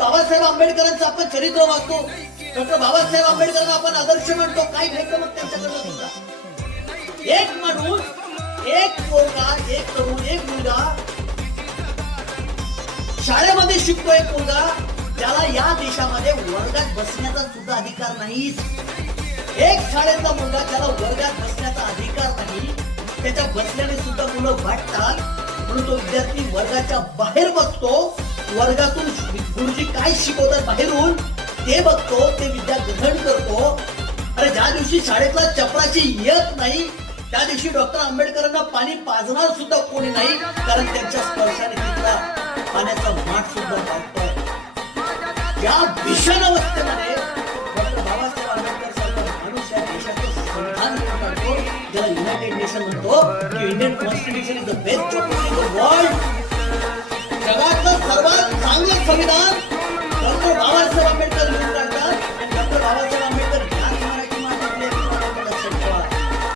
बाबासाहेब आंबेडकरांचं आपण चरित्र वाचतो, डॉक्टर बाबासाहेब आंबेडकरांना आपण आदर्श म्हणतो, काय घ्यायचं मग त्यांच्याकडनं सुद्धा? एक माणूस, एक पोरगा, एक तरुण, एक मुलगा शाळेमध्ये शिकतो, एक मुलगा त्याला या देशामध्ये वर्गात बसण्याचा सुद्धा अधिकार नाही. एक शाळेतला मुलगा त्याला वर्गात बसण्याचा अधिकार नाही. त्याच्या बसल्याने सुद्धा मुलं वाटतात, म्हणून तो विद्यार्थी वर्गाच्या बाहेर बसतो. वर्गातून गुरुजी काय शिकवतात बाहेरून ते बघतो, ते विद्या ग्रहण करतो. अरे ज्या दिवशी शाळेतला चपराची येत नाही त्या दिवशी डॉक्टर आंबेडकरांना पाणी पाजणार सुद्धा कोणी नाही, कारण त्यांच्या स्पर्शाने तिथला पाण्याचा माठ सुद्धा वाटतो. या भीषण अवस्थेमध्ये डॉक्टर बाबासाहेब आंबेडकर सारखा माणूस या देशाचं संविधान करतो, ज्याला युनायटेड नेशन म्हणतो की Indian constitution is the best document in the world. जगातलं सर्वात चांगलं संविधान डॉक्टर बाबासाहेब आंबेडकर